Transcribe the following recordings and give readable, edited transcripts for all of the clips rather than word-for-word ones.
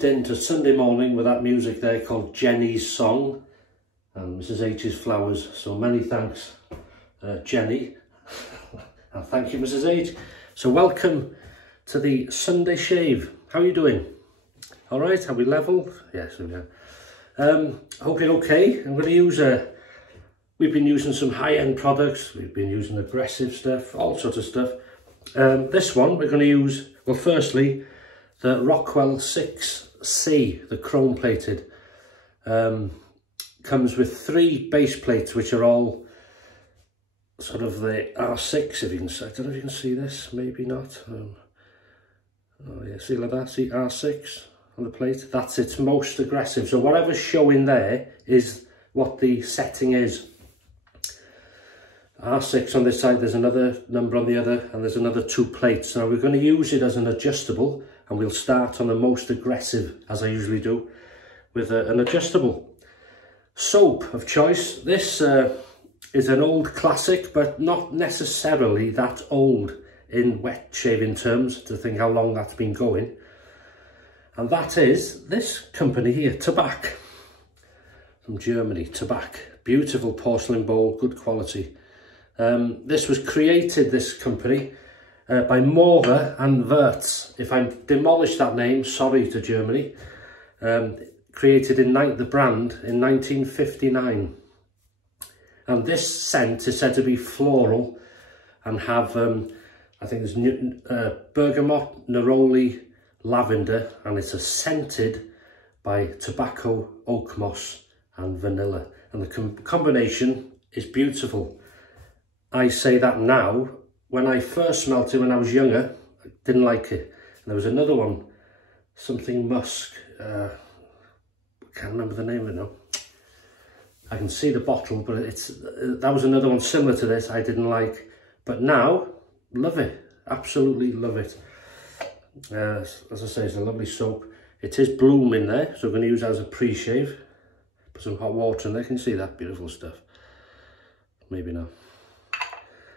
eased into Sunday morning with that music there called Jenny's Song and Mrs H's Flowers. So many thanks, Jenny, and thank you, Mrs H. So welcome to the Sunday shave. How are you doing? All right, are we level? Yes, we are. Hope you're okay. I'm going to use we've been using some high-end products. We've been using aggressive stuff, all sorts of stuff. This one we're going to use, well, firstly, the Rockwell 6C, the chrome plated. Comes with 3 base plates, which are all sort of the R6, if you can see. I don't know if you can see this, maybe not. Oh yeah, see like that, see R6 on the plate? That's its most aggressive. So whatever's showing there is what the setting is. R6 on this side, there's another number on the other, and there's another 2 plates. Now we're going to use it as an adjustable, and we'll start on the most aggressive, as I usually do, with an adjustable. Soap of choice. This is an old classic, but not necessarily that old in wet shaving terms, to think how long that's been going. And that is this company here, Tabac, from Germany. Tabac, beautiful porcelain bowl, good quality. This was created, this company, by Maurer and Wirtz. If I demolished that name, sorry to Germany. Created in the brand in 1959. And this scent is said to be floral and have, I think there's bergamot, neroli, lavender, and it's scented by tobacco, oak moss and vanilla. And the combination is beautiful. I say that now. When I first smelt it when I was younger, I didn't like it. And there was another one, something musk. I can't remember the name of it now. I can see the bottle, but that was another one similar to this I didn't like. But now, love it. Absolutely love it. As I say, it's a lovely soap. It is bloom in there, so we're going to use that as a pre-shave. Put some hot water in there. Can you see that beautiful stuff? Maybe not.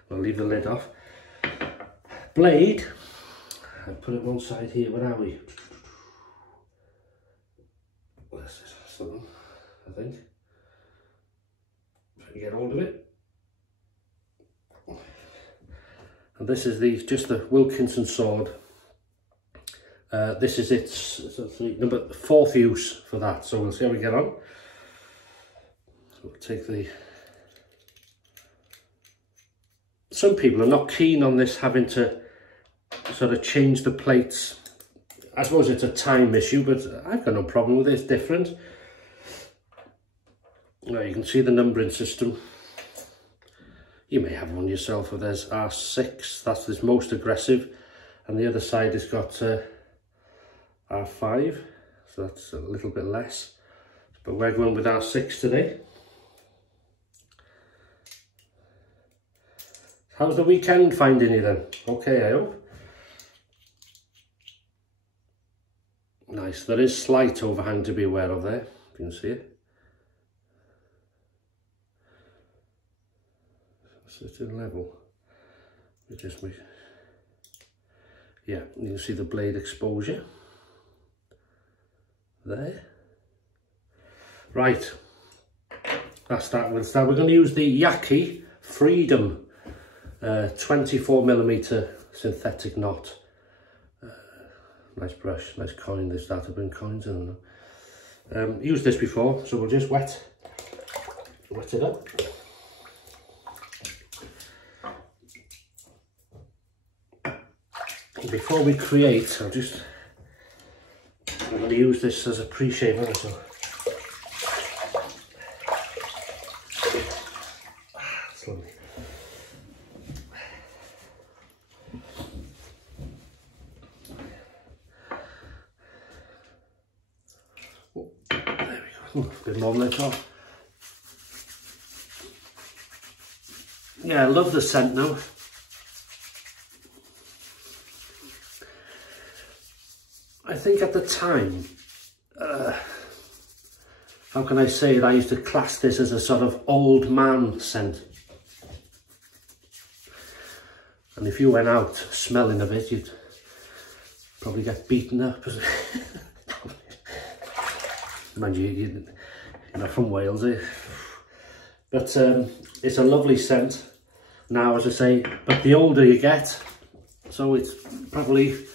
I'll leave the lid off. Blade. I'll put it one side here. Where are we? What's this? That's the one, I think. Try to get hold of it. And this is just the Wilkinson sword. This is its number 4th use for that. So we'll see how we get on. So we'll take the. Some people are not keen on this having to sort of change the plates. I suppose it's a time issue, but I've got no problem with it. It's different. Now you can see the numbering system. You may have one yourself. If there's R6, that's this most aggressive, and the other side has got R5, so that's a little bit less. But we're going with R6 today. How's the weekend finding you then? Okay, I hope. Nice. There is slight overhang to be aware of there. You can see it. Certain level. Yeah, you can see the blade exposure there. Right. That's that. We're going to use the Yaqi Freedom 24mm synthetic knot. Nice brush, nice coin. They start to bring coins in. Used this before, so we'll just wet it up. Before we create, I'm going to use this as a pre-shave also. That's lovely. Oh, there we go. A bit more than I thought. Yeah, I love the scent now. I think at the time, how can I say it, I used to class this as a sort of old man scent. And if you went out smelling of it, you'd probably get beaten up. Mind you, you're not from Wales, eh? But it's a lovely scent now, as I say, but the older you get, so it's probably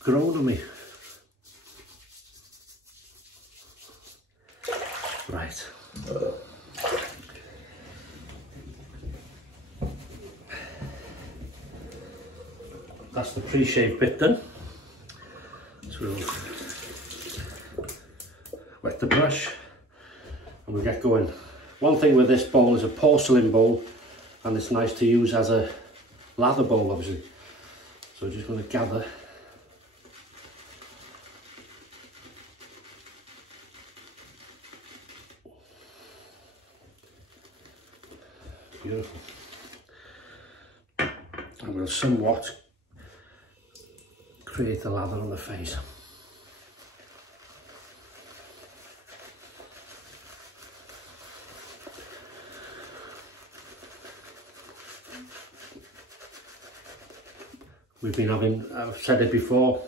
grown on me. Right. That's the pre-shave bit done. So we'll wet the brush and we'll get going. One thing with this bowl is a porcelain bowl, and it's nice to use as a lather bowl, obviously. So we're just going to gather. Beautiful. And we'll somewhat create the lather on the face. We've been having, I've said it before,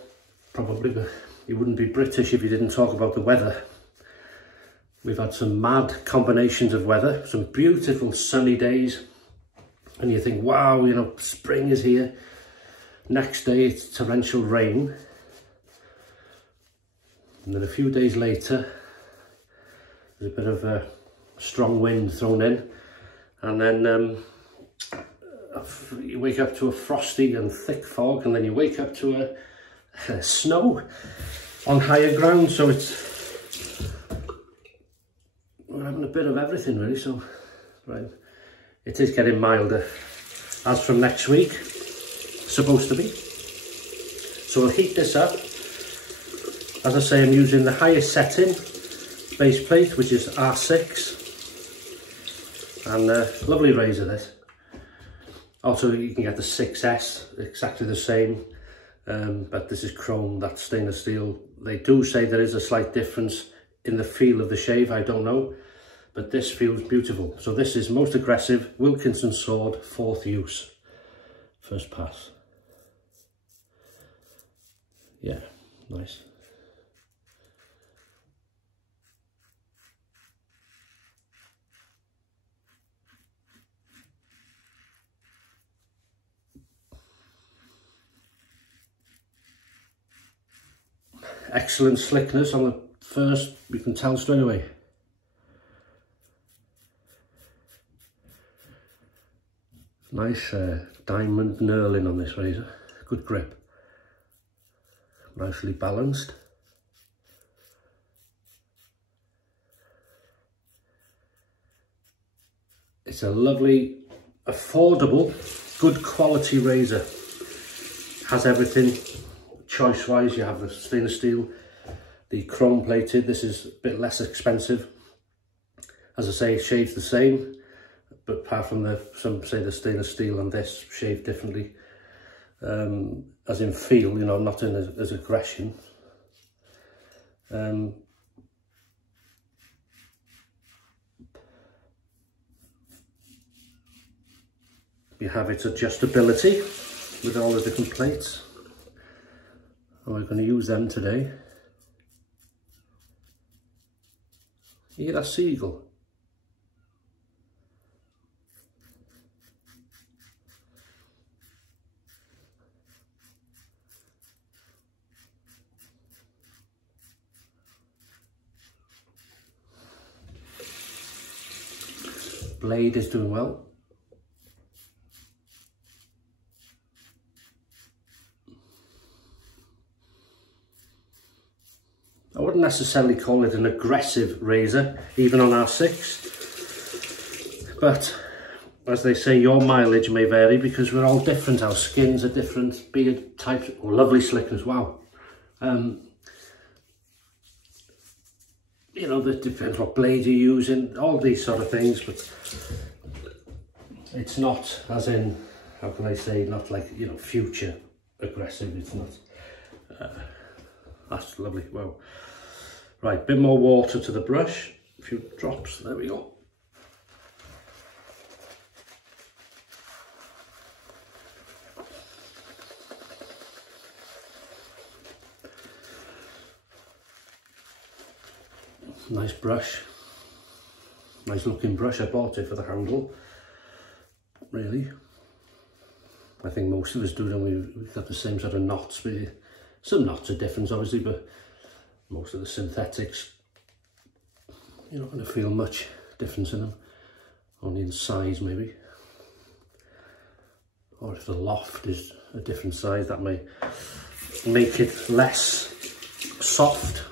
probably, but you wouldn't be British if you didn't talk about the weather. We've had some mad combinations of weather, some beautiful sunny days, and you think, wow, you know, spring is here. Next day it's torrential rain, and then a few days later there's a bit of a strong wind thrown in, and then you wake up to a frosty and thick fog, and then you wake up to a snow on higher ground. So we're having a bit of everything really. So right, it is getting milder as from next week, supposed to be. So we'll heat this up. As I say, I'm using the highest setting base plate, which is R6, and lovely razor this. Also, you can get the 6S, exactly the same, but this is chrome, that's stainless steel. They do say there is a slight difference in the feel of the shave, I don't know, but this feels beautiful. So this is most aggressive Wilkinson sword, 4th use, first pass. Yeah, nice. Excellent slickness on the first, you can tell straight away. Nice diamond knurling on this razor, good grip, nicely balanced. It's a lovely, affordable, good quality razor. Has everything. Choice wise, you have the stainless steel, the chrome plated. This is a bit less expensive. As I say, it shaves the same, but apart from some say the stainless steel and this shave differently, as in feel, you know, not in as aggression. You have its adjustability with all the different plates. And we're going to use them today. You hear that seagull? Blade is doing well. I wouldn't necessarily call it an aggressive razor, even on R6, but as they say, your mileage may vary because we're all different, our skins are different, beard types. Oh, lovely slickness, wow. You know, that depends what blade you're using, all these sort of things, but it's not, as in, how can I say, not like, you know, future aggressive, it's not. That's lovely, wow. Right, bit more water to the brush, a few drops, there we go. Nice brush. Nice looking brush. I bought it for the handle. Really. I think most of us do, don't we? We've got the same sort of knots. Some knots are different, obviously, but most of the synthetics, you're not going to feel much difference in them. Only in size, maybe. Or if the loft is a different size, that may make it less soft,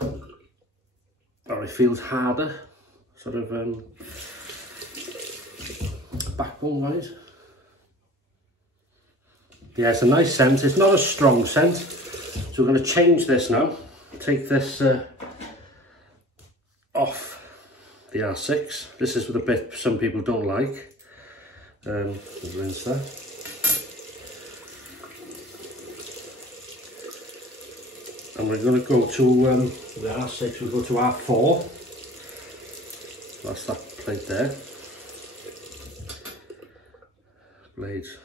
or it feels harder, sort of backbone wise. Yeah, it's a nice scent. It's not a strong scent, so we're going to change this now. Take this off the R6. This is the bit some people don't like. Rinse that. And we're going to go to the R6, we'll go to R4. That's that plate there. Blades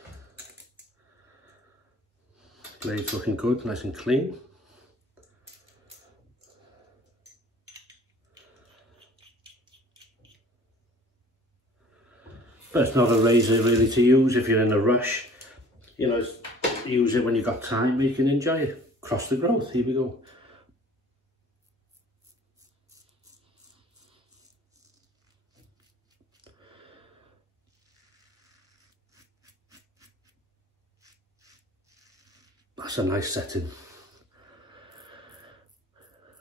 looking good, nice and clean. But it's not a razor really to use if you're in a rush. You know, use it when you've got time, you can enjoy it. Across the growth, here we go. That's a nice setting.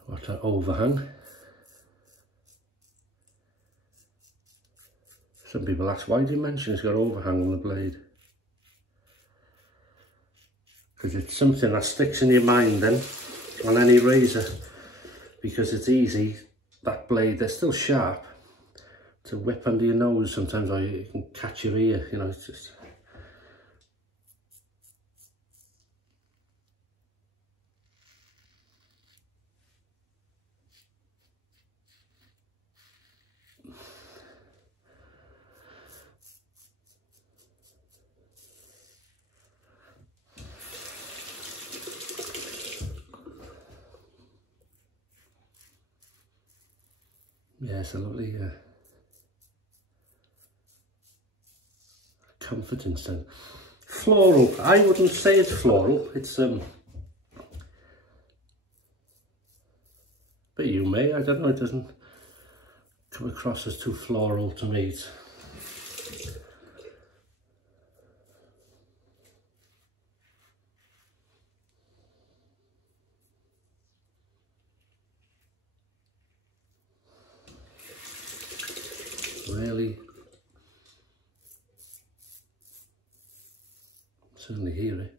What an overhang. Some people ask, why do you mention it's got overhang on the blade? Because it's something that sticks in your mind then, on any razor. Because it's easy, that blade, they're still sharp, to whip under your nose sometimes, or you can catch your ear, you know, it's just... Yeah, it's a lovely comforting scent. Floral, I wouldn't say it's floral, it's but you may, I don't know, it doesn't come across as too floral to me. It's really, certainly hear it.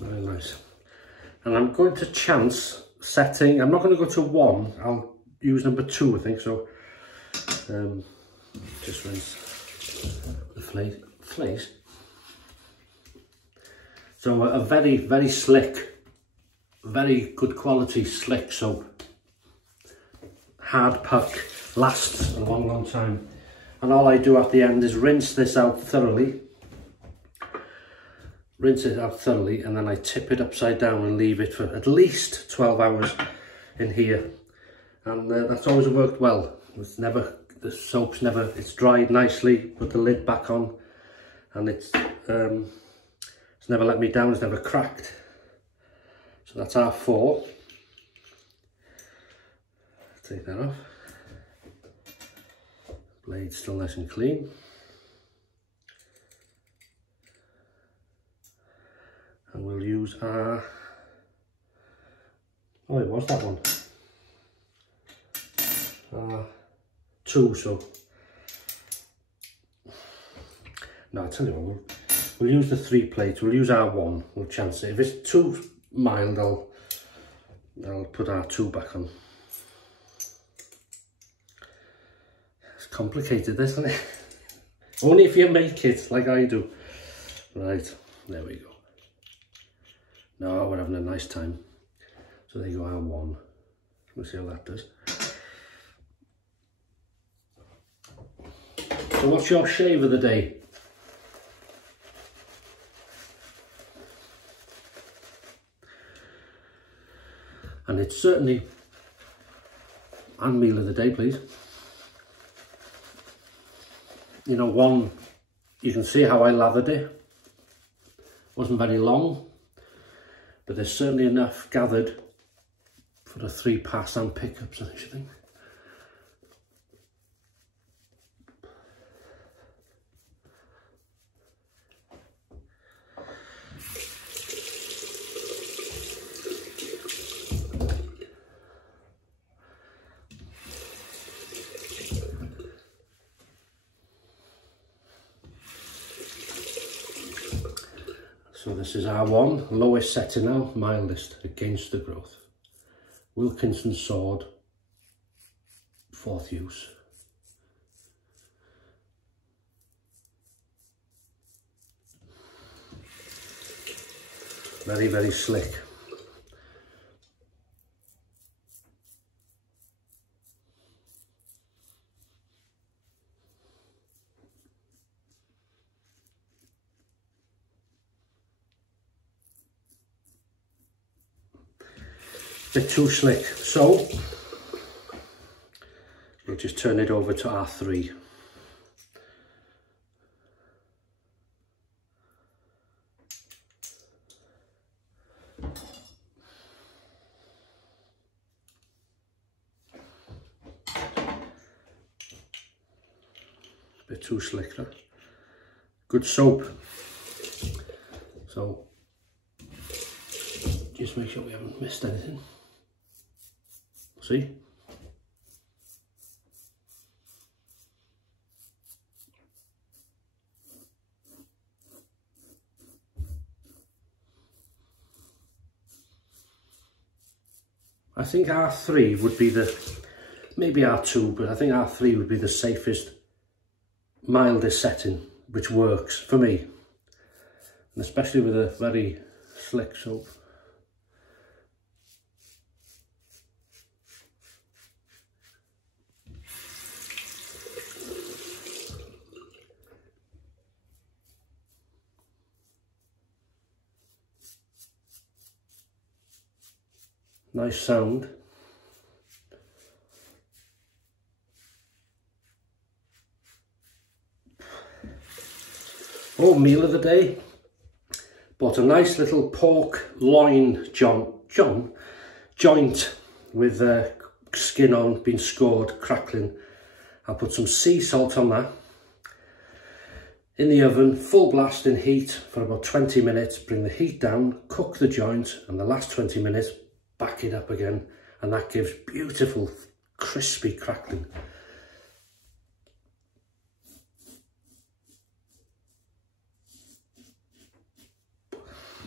Very nice. And I'm going to chance setting. I'm not going to go to 1. I'll use number 2, I think. So just rinse the flace. So a very, very slick, very good quality slick soap. Hard puck, lasts a long, long time. And all I do at the end is rinse this out thoroughly. Rinse it out thoroughly, and then I tip it upside down and leave it for at least 12 hours in here. And that's always worked well. It's never, the soap's never, it's dried nicely, put the lid back on, and it's never let me down, it's never cracked. So that's R4. Take that off. Blade's still nice and clean. And we'll use our, oh, it was that one. 2, so. No, I'll tell you what, we'll use the 3 plates, we'll use R1, we'll chance it. If it's too mild, I'll put R2 back on. It's complicated, this, isn't it? Only if you make it like I do. Right, There we go. No, we're having a nice time. So there you go, our one. We'll see how that does. So what's your shave of the day? And it's certainly, and meal of the day, please. You know, one, you can see how I lathered it. Wasn't very long, but there's certainly enough gathered for the 3 pass and pickups, I think. So this is R1, lowest setting now, mildest, against the growth. Wilkinson sword, 4th use. Very, very slick. Bit too slick, so we'll just turn it over to R3. Bit too slick, huh? Good soap. So just make sure we haven't missed anything. See? I think R3 would be the, maybe R2, but I think R3 would be the safest, mildest setting, which works for me. And especially with a very slick soap. Nice sound. Oh, meal of the day. Bought a nice little pork loin joint with skin on, been scored, crackling. I'll put some sea salt on that. In the oven, full blast in heat for about 20 minutes. Bring the heat down, cook the joint, and the last 20 minutes back it up again, and that gives beautiful crispy crackling.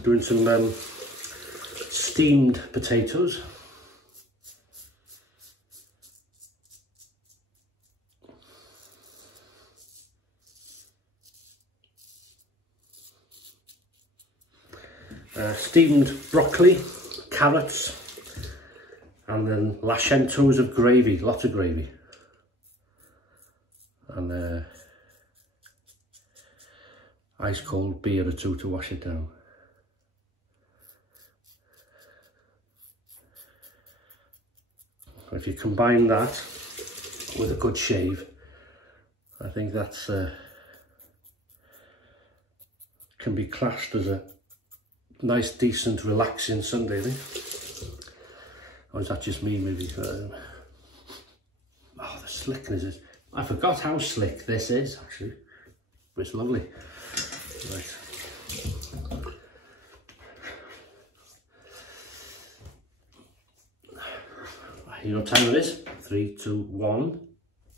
Doing some steamed potatoes. Steamed broccoli, carrots, and then lashentos of gravy, lots of gravy, and ice cold beer or two to wash it down. If you combine that with a good shave, I think that's can be classed as a nice, decent, relaxing Sunday, I think. Or is that just me, maybe? Oh, the slickness is... I forgot how slick this is, actually. But it's lovely. Right. You know what time it is? 3, 2, 1.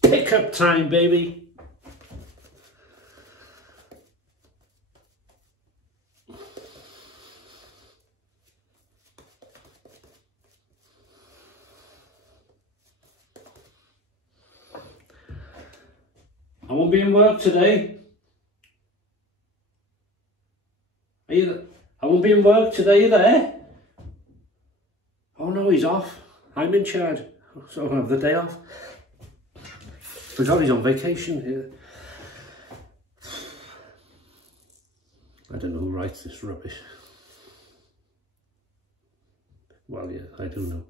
Pickup time, baby! I won't be in work today. Are you there? I won't be in work today, you there? Oh no, he's off. I'm in charge. So I'll have the day off. Forgot he's on vacation here. I don't know who writes this rubbish. Well, yeah, I do know.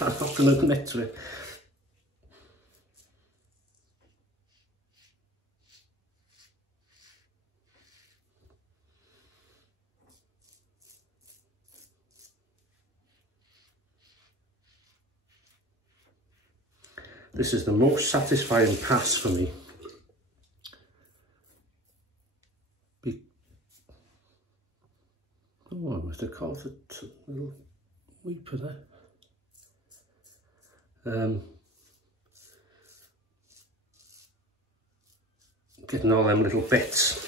I'm not going to admit to it. This is the most satisfying pass for me. Oh, I must have called for a little weeper there. Getting all them little bits.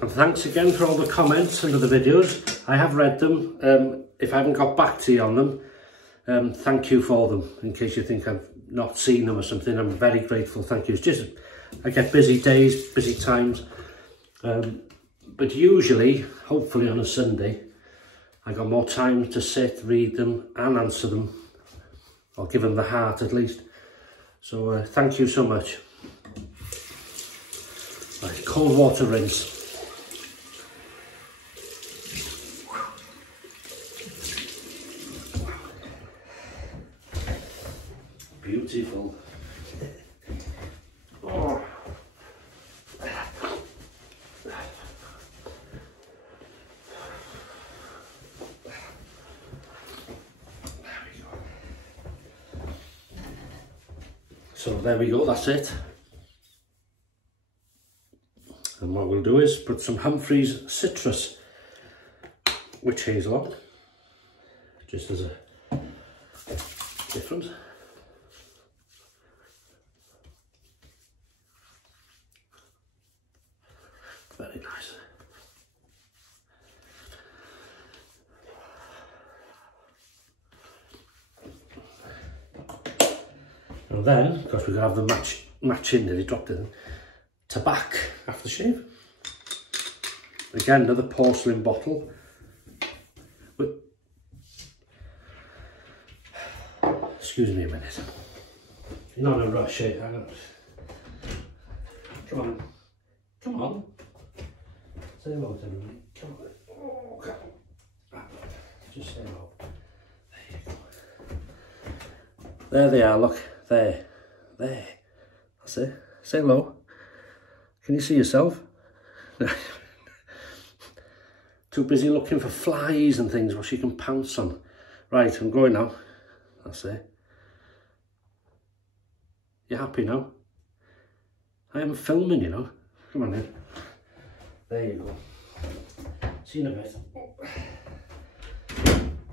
And thanks again for all the comments under the videos. I have read them. If I haven't got back to you on them, thank you for them. In case you think I've not seen them or something, I'm very grateful. Thank you. It's just, I get busy days, busy times. But usually, hopefully on a Sunday, I got more time to sit, read them and answer them. Or give them the heart at least. So thank you so much. Right, cold water rinse. Beautiful. Oh. So there we go, that's it. And what we'll do is put some Humphrey's citrus witch hazel on, just as a different. Very nice. And then, because we're going to have the match in, nearly dropped it in, Tabac aftershave. Again, another porcelain bottle. But, excuse me a minute. You're not in a rush here. Come on. Come on. Say hello to everybody. Come on. Oh, come on. Just say hello. There you go. There they are, look. There. There. That's it. Say hello. Can you see yourself? Too busy looking for flies and things which you can pounce on. Right, I'm going now. That's it. You happy now? I am filming, you know. Come on in. There you go. See you in a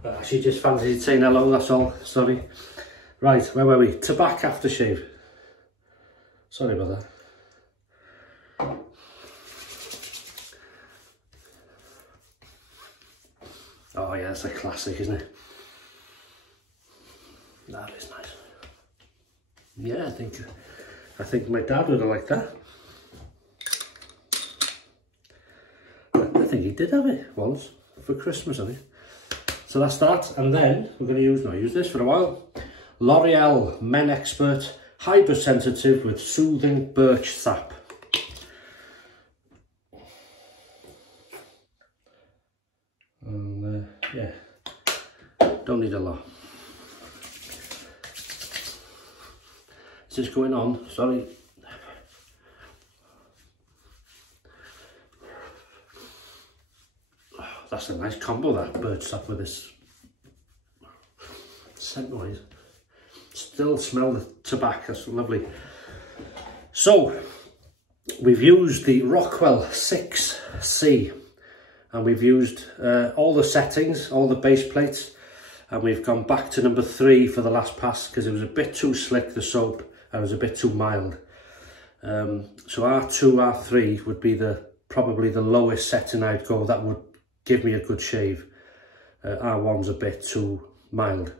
bit. She just fancied saying hello, that's all. Sorry. Right, where were we? Tabac aftershave. Sorry about that. Oh yeah, it's a classic, isn't it? That is nice. Yeah, I think my dad would have liked that. I think he did have it once for Christmas, I think. So that's that, and then we're going to use this for a while. L'Oreal Men Expert Hypersensitive with Soothing Birch Sap. And yeah, don't need a lot. Is this going on? Sorry. That's a nice combo, that birch sap with this scent wise. Still smell the tobacco, that's lovely. So we've used the Rockwell 6C, and we've used all the settings, all the base plates, and we've gone back to number 3 for the last pass because it was a bit too slick, the soap, and it was a bit too mild. So R2, R3 would be probably the lowest setting I'd go. That would give me a good shave. R1's a bit too mild.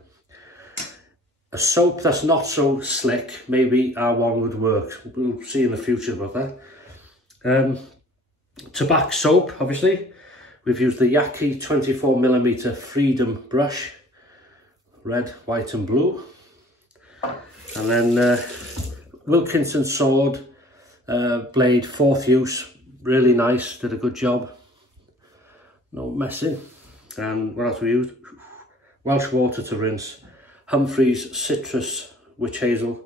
A soap that's not so slick, maybe R1 would work. We'll see in the future about that. Tabac soap, obviously. We've used the Yaqi 24mm Freedom brush, red, white and blue. And then Wilkinson sword blade, 4th use, really nice, did a good job. No messing. And what else we used? Welsh water to rinse. Humphrey's citrus witch hazel,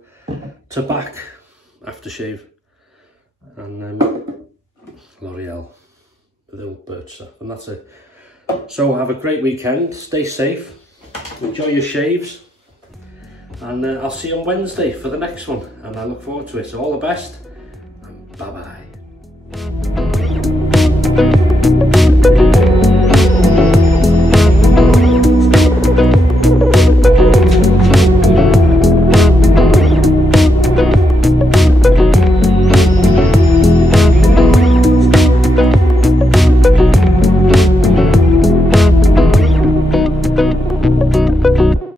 Tabac aftershave, and L'Oreal with the old Birch Sap, and that's it. So have a great weekend, stay safe, enjoy your shaves, and I'll see you on Wednesday for the next one, and I look forward to it. So all the best.